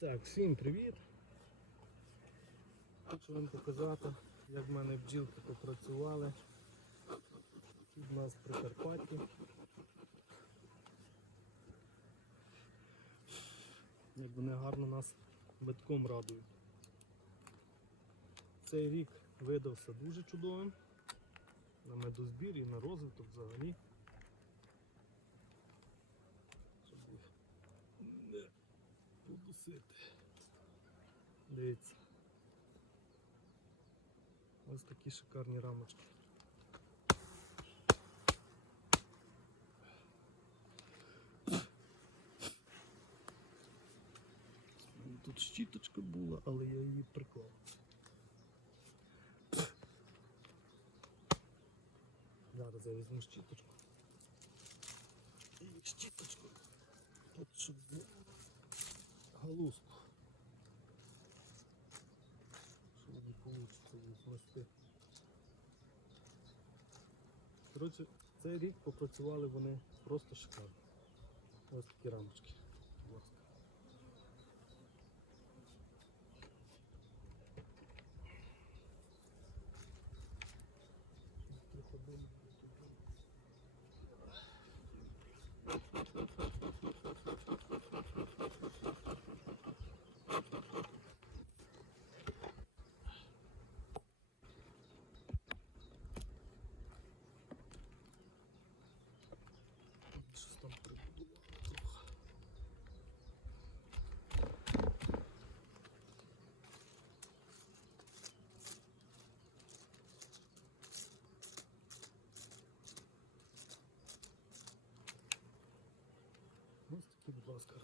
Так, всім привіт! Хочу вам показати, як в мене бджілки попрацювали. Тут у нас в Прикарпатті. Як вони гарно нас битком радують. Цей рік видався дуже чудовим. На медозбір і на розвиток взагалі. Щоб їх не подусити. Дивіться. Ось такі шикарні рамочки. Тут щіточка була, але я її приклав. Зараз я візьму щіточку. Щіточку. От щоб галузку. Що не вийде знести. Коротше, цей рік попрацювали вони просто шикарно. Ось такі рамочки. Будь ласка. Приходили туди. Щось там прибудувало трохи. Ось такі, будь ласка.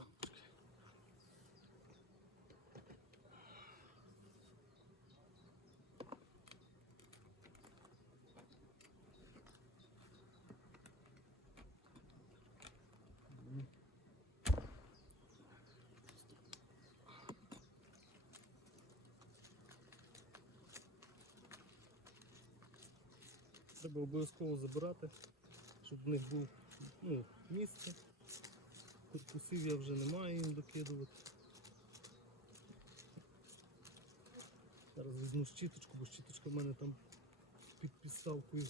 Треба обов'язково забирати, щоб в них був ну, місце. Корпусів я вже не маю їм докидувати. Зараз візьму щіточку, бо щіточка в мене там під підставкою,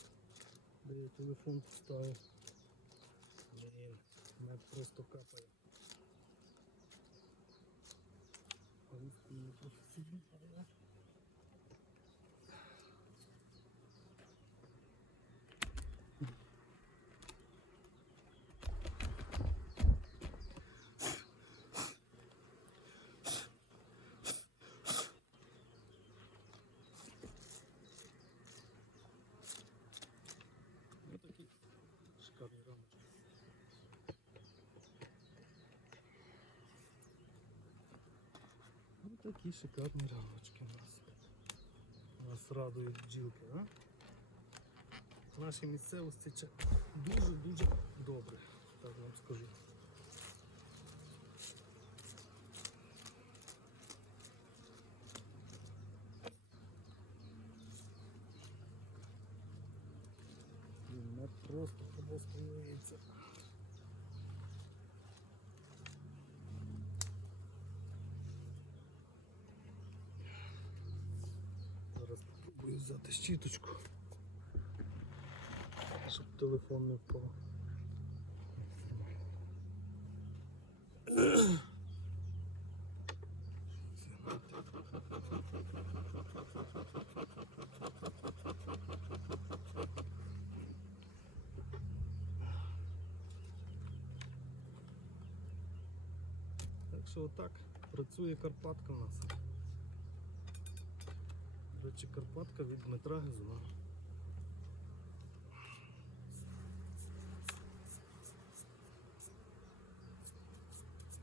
де я телефон поставив. Мед просто капає. Русський непрофесійний, але Ось такі шикарні рамочки. Ось такі шикарні рамочки у нас. Нас радують бджілки, а? В нашій місцевості це дуже-дуже добре, так вам скажу. Мед просто обоскується. Взяти щіточку, щоб телефон не впав. Так що отак працює Карпатка у нас. Речі, Карпатка від Дмитра Гизуна.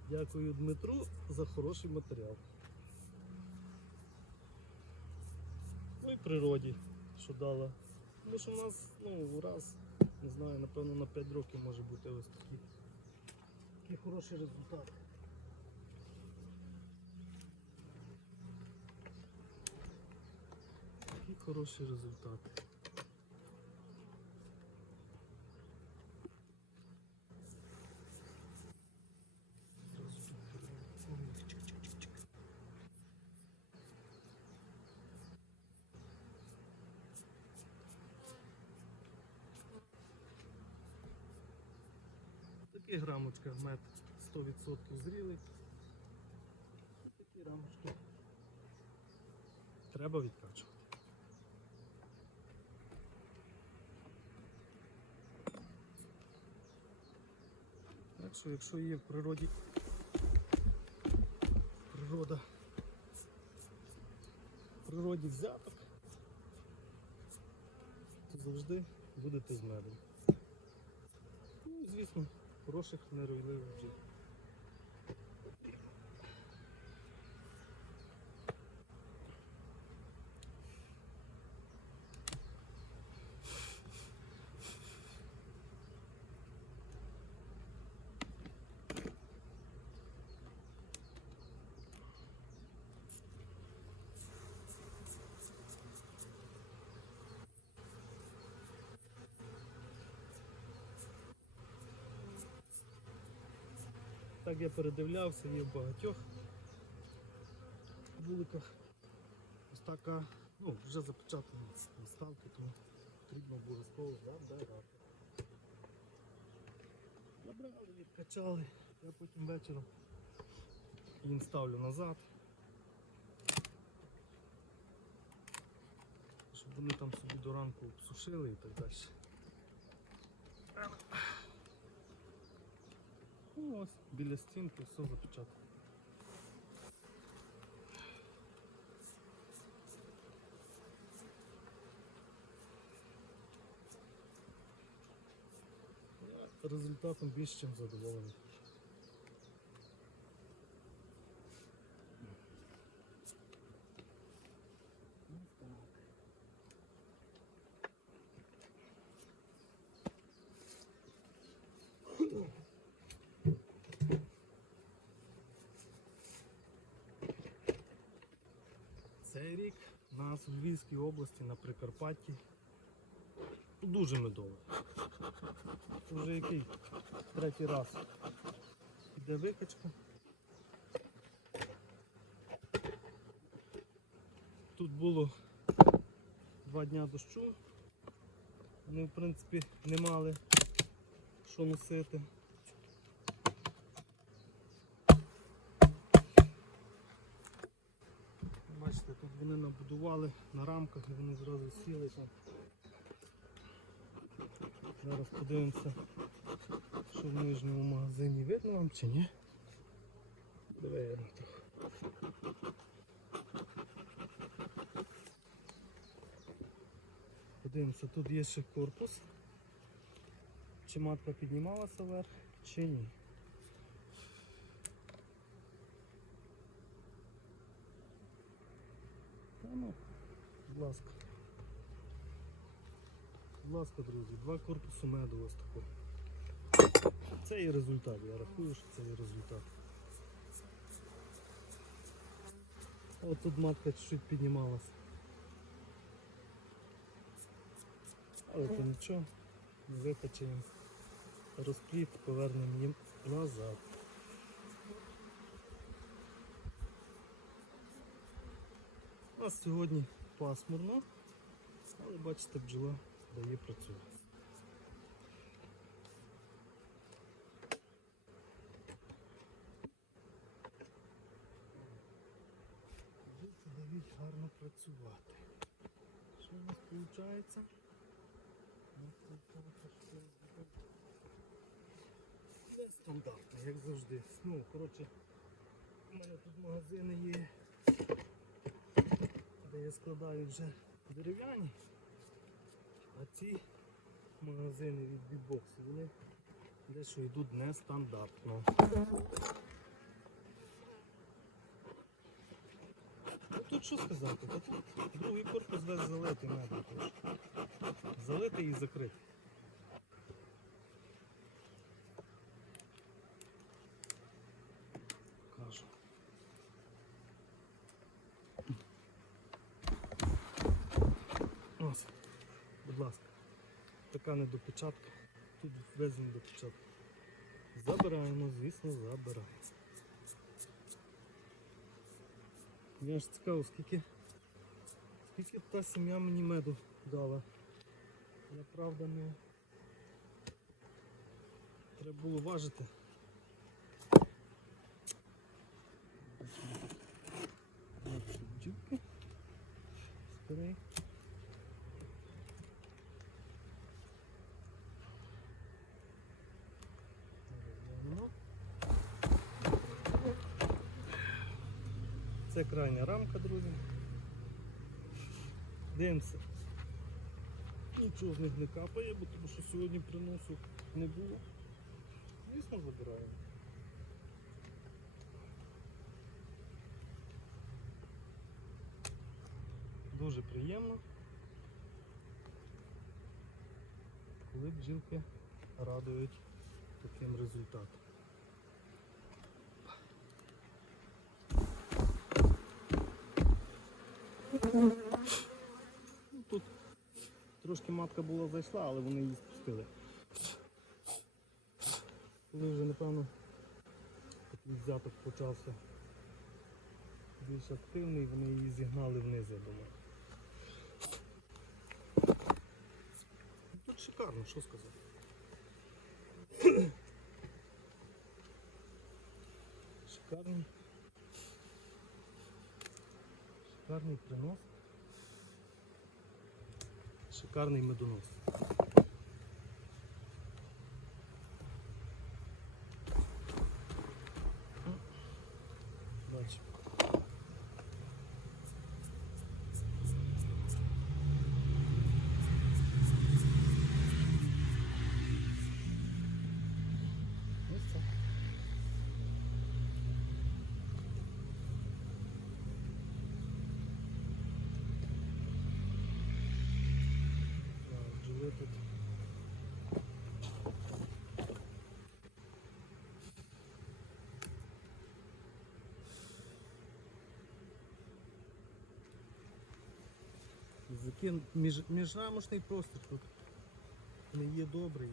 Дякую Дмитру за хороший матеріал. Ну і природі, що дала. Тому що в нас, ну, раз, не знаю, напевно на 5 років може бути ось такі, такі хороші результати. хороший результат. Такі грамочка мед 100% зрілий. Такі рамочки. Треба відкачувати. Що, якщо є в природі природа в природі взяток, то завжди будете з медом. Ну, і, звісно, хороших неройливих бджіл. Так я передивлявся, є в багатьох вуликах. Ось така, ну, вже запечатані наставки, тому потрібно обов'язково забирати. Забрали, відкачали, я потім вечором їм ставлю назад. Щоб вони там собі до ранку обсушили і так далі. Ну, ось біля стінки все запечатано. Результатом більш чим задоволений. Цей рік у нас у Львівській області на Прикарпатті дуже медовий. Це вже який третій раз іде викачка. Тут було два дня дощу. Вони в принципі не мали що носити. Бачите, тут вони набудували на рамках і вони зразу сіли там. Зараз подивимося, що в нижньому магазині видно вам чи ні. Диви. Подивимося, тут є ще корпус. Чи матка піднімалася вверх, чи ні. Ну, будь ласка. Ласка, друзі, два корпуси меду ось такого. Це є результат, я рахую, що це є результат. От тут матка чуть-чуть піднімалася. Але то нічого, викачаємо розпліт, повернемо їм назад. У нас сьогодні пасмурно, але бачите, бджола дає працювати. Бджілки дають гарно працювати. Що у нас виходить? Нестандартно, як завжди. Ну, коротше, у мене тут магазини є, де я складаю вже дерев'яні, а ці магазини від бітбоксу, вони дещо йдуть нестандартно. Тут що сказати? Тут другий корпус весь залитий теж. Залитий і закритий. Кажу. Ось, будь ласка, така недопечатка. Тут без недопечатка. Забираємо, звісно, забираємо. Я ж цікаво, скільки, скільки та сім'я мені меду дала. Я правда не Треба було важити. Наші Це крайня рамка, друзі. Дивимося. Нічого з них не капає, бо тому що сьогодні приносу не було. Звісно, забираємо. Дуже приємно, коли бджілки радують таким результатом. Ну, Тут трошки матка була зайшла, але вони її спустили. Коли вже, напевно, такий взяток почався більш активний, вони її зігнали вниз, я думаю. Ну, Тут шикарно, що сказати. Шикарний. Шикарний принос. Шикарний медонос. Язики, між, міжрамочний простір тут не є добрий.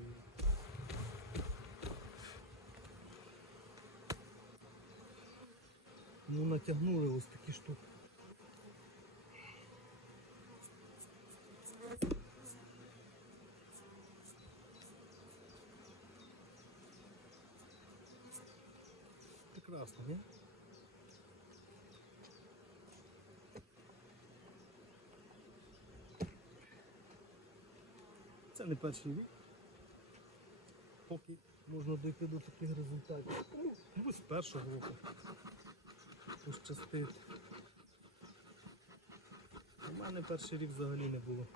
Ну натягнули ось такі штуки. Не перший рік. Поки можна дойти до таких результатів. Ну, з першого року. Пощастить. У мене перший рік взагалі не було.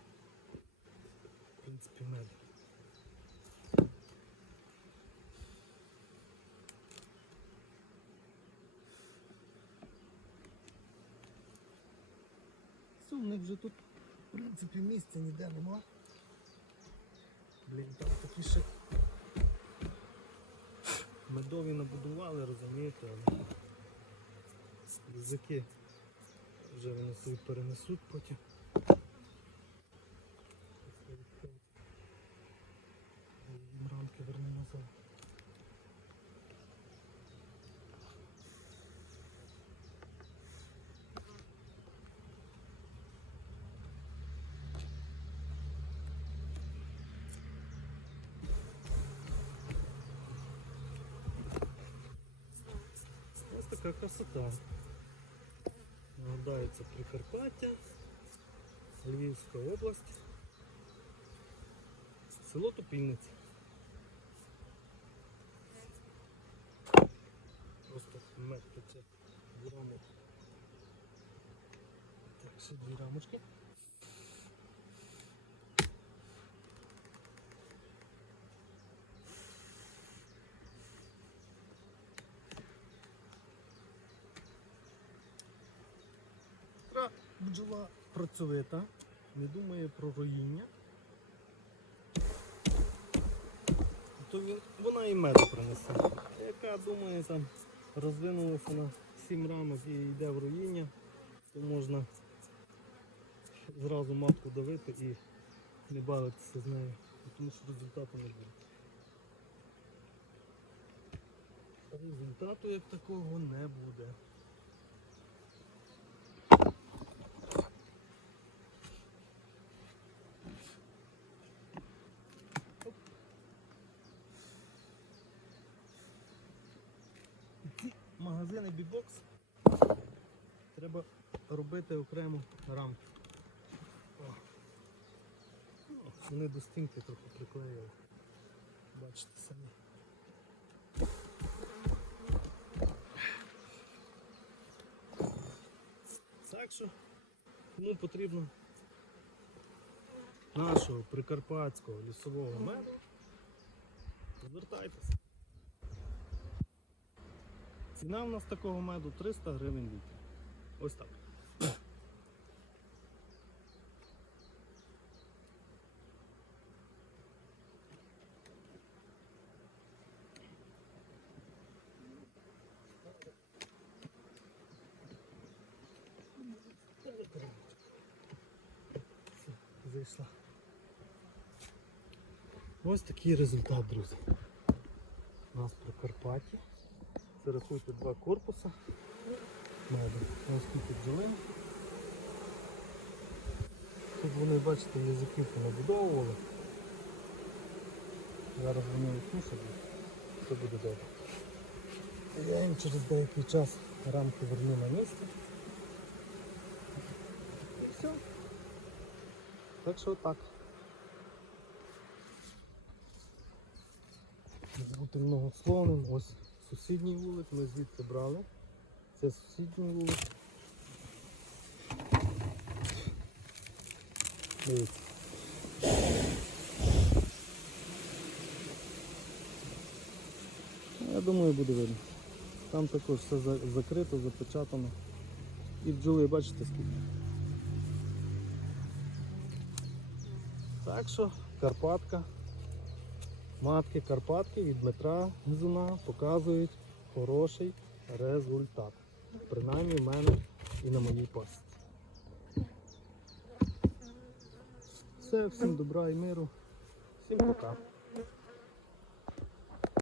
В принципі, меду. Все, них вже тут, в принципі, місця ніде нема. Блін, там такі ще медові набудували, розумієте, але язики вже вони собі перенесуть потім. Їм рамки верни назад. Така красота. Нагадається Прикарпаття, Львівська область, село Тупільниць. Просто мед в рамок. Так, ще дві рамочки. Та бджола працьовита, не думає про роїння. То вона і меду принесе. Яка думає там розвинулася на 7 рамок і йде в роїння, то можна зразу матку давити і не бавитися з нею, тому що результату не буде. Результату як такого не буде. Магазини бібокс треба робити окрему рамку. Вони до стінки трохи приклеїли. Бачите самі. Так що кому потрібно нашого прикарпатського лісового меду, звертайтеся. Ціна в нас такого меду 300 гривень літр. Ось так. Зайшла. Ось такий результат, друзі. У нас при Карпаті. Це рахуйте два корпуса. Ось скільки бджолин. Тут вони, бачите, язиків набудовували. Зараз вони усушать, все буде добре. Я їм через деякий час рамки верну на місце. І все. Так що так. Не бути многословним. Ось сусідній вулик, ми звідси брали. Це сусідній вулик. Дивіться. Я думаю, буде видно. Там також все закрито, запечатано. І бджоли, бачите скільки. Так що Карпатка. Матки Карпатки від Дмитра Гзуна показують хороший результат. Принаймні в мене і на моїй пасіці. Все, всім добра і миру. Всім пока.